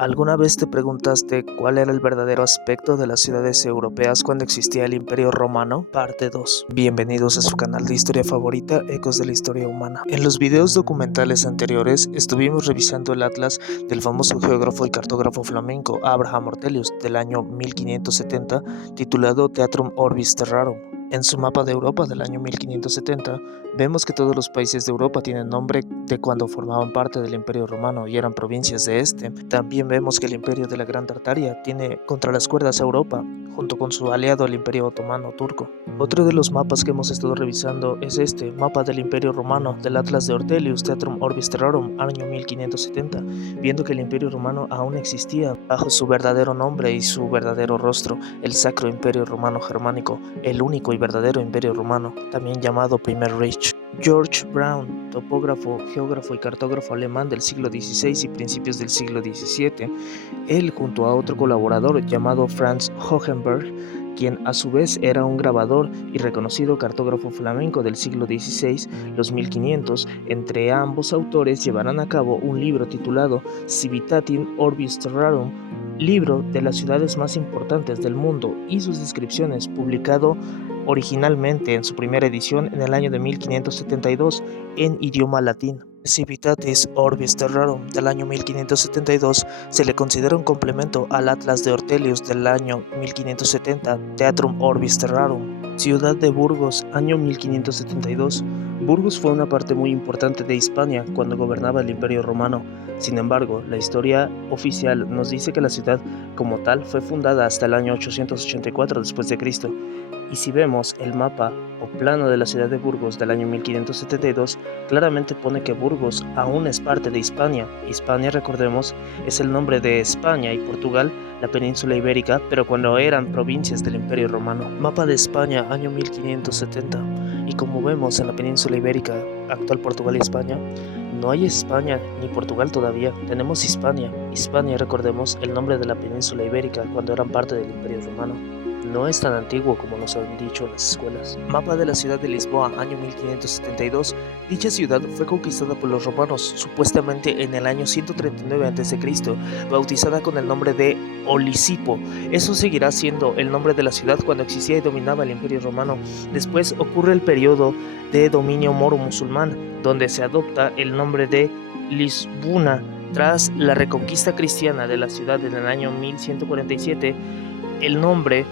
¿Alguna vez te preguntaste cuál era el verdadero aspecto de las ciudades europeas cuando existía el Imperio Romano? Parte 2. Bienvenidos a su canal de historia favorita, Ecos de la Historia Humana. En los videos documentales anteriores estuvimos revisando el atlas del famoso geógrafo y cartógrafo flamenco Abraham Ortelius del año 1570, titulado Theatrum Orbis Terrarum. En su mapa de Europa del año 1570, vemos que todos los países de Europa tienen nombre de cuando formaban parte del Imperio Romano y eran provincias de este. También vemos que el Imperio de la Gran Tartaria tiene contra las cuerdas a Europa, junto con su aliado el Imperio Otomano Turco. Otro de los mapas que hemos estado revisando es este, mapa del Imperio Romano, del Atlas de Ortelius, Theatrum Orbis Terrarum, año 1570, viendo que el Imperio Romano aún existía bajo su verdadero nombre y su verdadero rostro, el Sacro Imperio Romano Germánico, el único y verdadero Imperio Romano, también llamado Primer Reich. George Brown, topógrafo, geógrafo y cartógrafo alemán del siglo XVI y principios del siglo XVII, él junto a otro colaborador llamado Franz Hohenberg, quien a su vez era un grabador y reconocido cartógrafo flamenco del siglo XVI, los 1500, entre ambos autores llevarán a cabo un libro titulado Civitatis Orbis Terrarum, libro de las ciudades más importantes del mundo y sus descripciones, publicado originalmente en su primera edición en el año de 1572 en idioma latín. Civitatis Orbis Terrarum del año 1572 se le considera un complemento al Atlas de Ortelius del año 1570, Theatrum Orbis Terrarum. Ciudad de Burgos, año 1572. Burgos fue una parte muy importante de Hispania cuando gobernaba el Imperio Romano. Sin embargo, la historia oficial nos dice que la ciudad como tal fue fundada hasta el año 884 después de Cristo. Y si vemos el mapa o plano de la ciudad de Burgos del año 1572, claramente pone que Burgos aún es parte de Hispania. Hispania, recordemos, es el nombre de España y Portugal, la península ibérica, pero cuando eran provincias del Imperio Romano. Mapa de España, año 1570. Y como vemos en la península ibérica, actual Portugal y España, no hay España ni Portugal todavía, tenemos Hispania. Hispania, recordemos, el nombre de la península ibérica cuando eran parte del Imperio Romano. No es tan antiguo como nos han dicho en las escuelas. Mapa de la ciudad de Lisboa, año 1572. Dicha ciudad fue conquistada por los romanos, supuestamente en el año 139 a.C., bautizada con el nombre de Olisipo. Eso seguirá siendo el nombre de la ciudad cuando existía y dominaba el Imperio Romano. Después ocurre el periodo de dominio moro-musulmán, donde se adopta el nombre de Lisbuna. Tras la reconquista cristiana de la ciudad en el año 1147, el nombre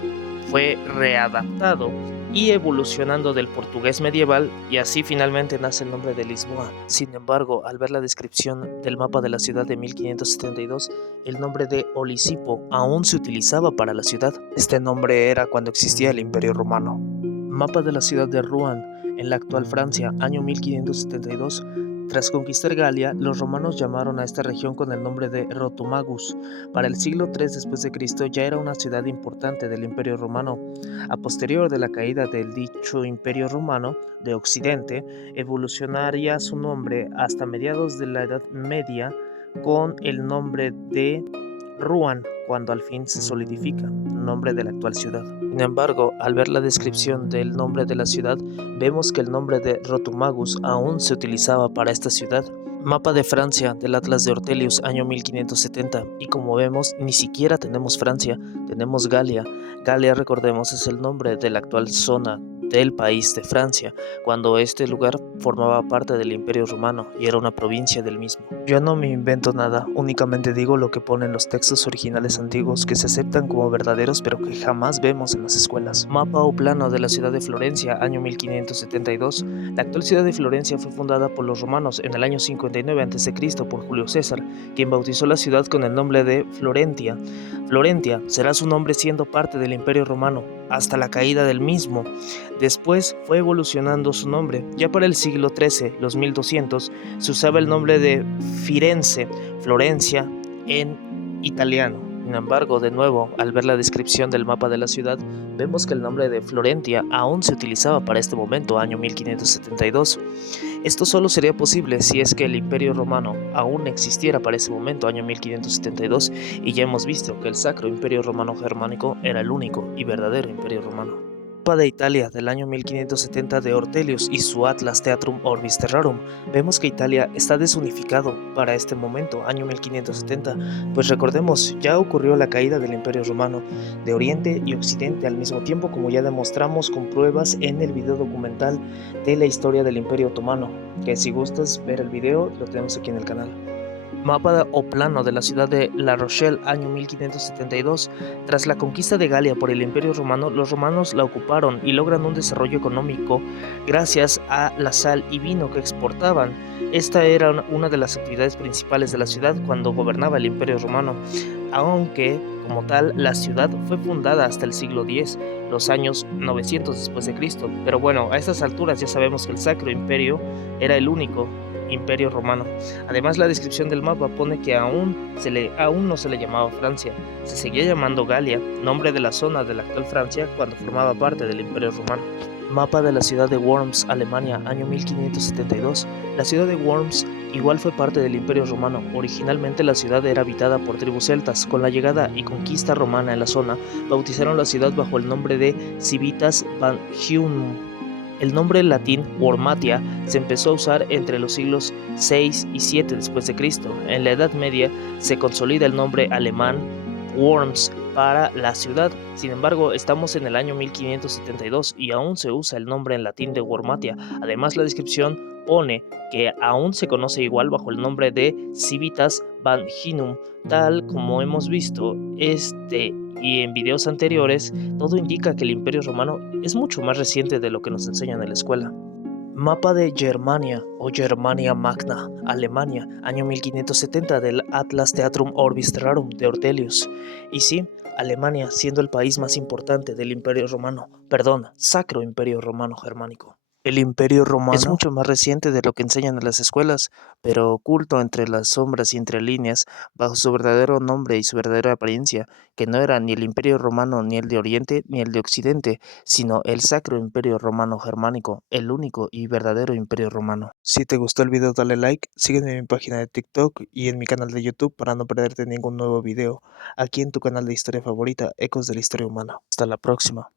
fue readaptado y evolucionando del portugués medieval, y así finalmente nace el nombre de Lisboa. Sin embargo, al ver la descripción del mapa de la ciudad de 1572, el nombre de Olisipo aún se utilizaba para la ciudad. Este nombre era cuando existía el Imperio Romano. Mapa de la ciudad de Rouen, en la actual Francia, año 1572. Tras conquistar Galia, los romanos llamaron a esta región con el nombre de Rotomagus. Para el siglo III después de Cristo ya era una ciudad importante del Imperio Romano. A posterior de la caída del dicho Imperio Romano de Occidente, evolucionaría su nombre hasta mediados de la Edad Media con el nombre de Rouen, cuando al fin se solidifica, nombre de la actual ciudad. Sin embargo, al ver la descripción del nombre de la ciudad, vemos que el nombre de Rotomagus aún se utilizaba para esta ciudad. Mapa de Francia del Atlas de Ortelius, año 1570, y como vemos, ni siquiera tenemos Francia, tenemos Galia. Galia, recordemos, es el nombre de la actual zona del país de Francia, cuando este lugar formaba parte del Imperio Romano y era una provincia del mismo. Yo no me invento nada, únicamente digo lo que ponen los textos originales antiguos que se aceptan como verdaderos pero que jamás vemos en las escuelas. Mapa o plano de la ciudad de Florencia, año 1572. La actual ciudad de Florencia fue fundada por los romanos en el año 59 a.C. por Julio César, quien bautizó la ciudad con el nombre de Florentia. Florentia será su nombre siendo parte del Imperio Romano hasta la caída del mismo. Después fue evolucionando su nombre. Ya para el siglo XIII, los 1200, se usaba el nombre de Firenze, Florencia, en italiano. Sin embargo, de nuevo, al ver la descripción del mapa de la ciudad, vemos que el nombre de Florentia aún se utilizaba para este momento, año 1572. Esto solo sería posible si es que el Imperio Romano aún existiera para ese momento, año 1572, y ya hemos visto que el Sacro Imperio Romano Germánico era el único y verdadero Imperio Romano. Mapa de Italia del año 1570 de Ortelius y su Atlas Theatrum Orbis Terrarum. Vemos que Italia está desunificado para este momento, año 1570, pues recordemos, ya ocurrió la caída del Imperio Romano de Oriente y Occidente al mismo tiempo, como ya demostramos con pruebas en el video documental de la historia del Imperio Otomano, que si gustas ver el video lo tenemos aquí en el canal. Mapa o plano de la ciudad de La Rochelle, año 1572. Tras la conquista de Galia por el Imperio Romano, los romanos la ocuparon y logran un desarrollo económico gracias a la sal y vino que exportaban. Esta era una de las actividades principales de la ciudad cuando gobernaba el Imperio Romano, aunque como tal la ciudad fue fundada hasta el siglo X, los años 900 después de Cristo. Pero bueno, a estas alturas ya sabemos que el Sacro Imperio era el único Imperio Romano. Además, la descripción del mapa pone que aún no se le llamaba Francia, se seguía llamando Galia, nombre de la zona de la actual Francia cuando formaba parte del Imperio Romano. Mapa de la ciudad de Worms, Alemania, año 1572. La ciudad de Worms igual fue parte del Imperio Romano. Originalmente la ciudad era habitada por tribus celtas. Con la llegada y conquista romana en la zona, bautizaron la ciudad bajo el nombre de Civitas Bangium. El nombre latín Wormatia se empezó a usar entre los siglos 6 y 7 después de Cristo. En la Edad Media se consolida el nombre alemán Worms para la ciudad. Sin embargo, estamos en el año 1572 y aún se usa el nombre en latín de Wormatia. Además, la descripción pone que aún se conoce igual bajo el nombre de Civitas Banginum, tal como hemos visto y en videos anteriores. Todo indica que el Imperio Romano es mucho más reciente de lo que nos enseñan en la escuela. Mapa de Germania o Germania Magna, Alemania, año 1570 del Atlas Theatrum Orbis Terrarum de Ortelius. Y sí, Alemania siendo el país más importante del Imperio Romano, Sacro Imperio Romano Germánico. El Imperio Romano es mucho más reciente de lo que enseñan en las escuelas, pero oculto entre las sombras y entre líneas, bajo su verdadero nombre y su verdadera apariencia, que no era ni el Imperio Romano ni el de Oriente ni el de Occidente, sino el Sacro Imperio Romano Germánico, el único y verdadero Imperio Romano. Si te gustó el video dale like, sígueme en mi página de TikTok y en mi canal de YouTube para no perderte ningún nuevo video, aquí en tu canal de historia favorita, Ecos de la Historia Humana. Hasta la próxima.